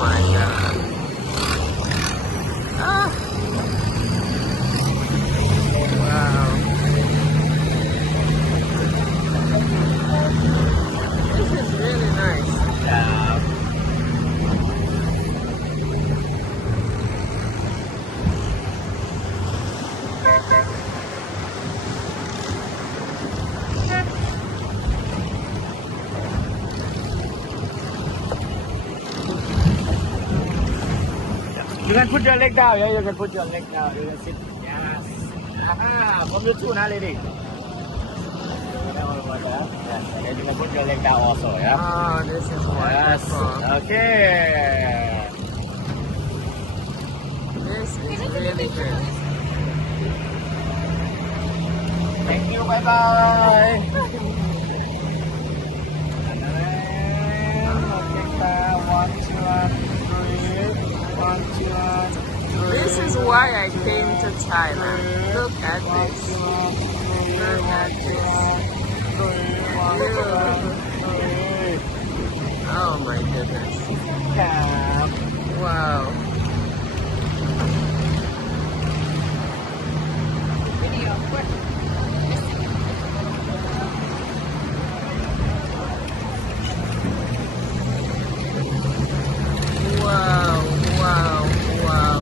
my God. Ah. Wow. This is really nice. Yeah. You can put your leg down, yeah, you can put your leg down, you can sit, yes. Aha, from the two, lady. Yes, and then you can put your leg down also, yeah? Oh, this is wonderful. Yes, okay. This is really good. Thank you, bye-bye. This is why I came to Thailand. Look at this. Look at this.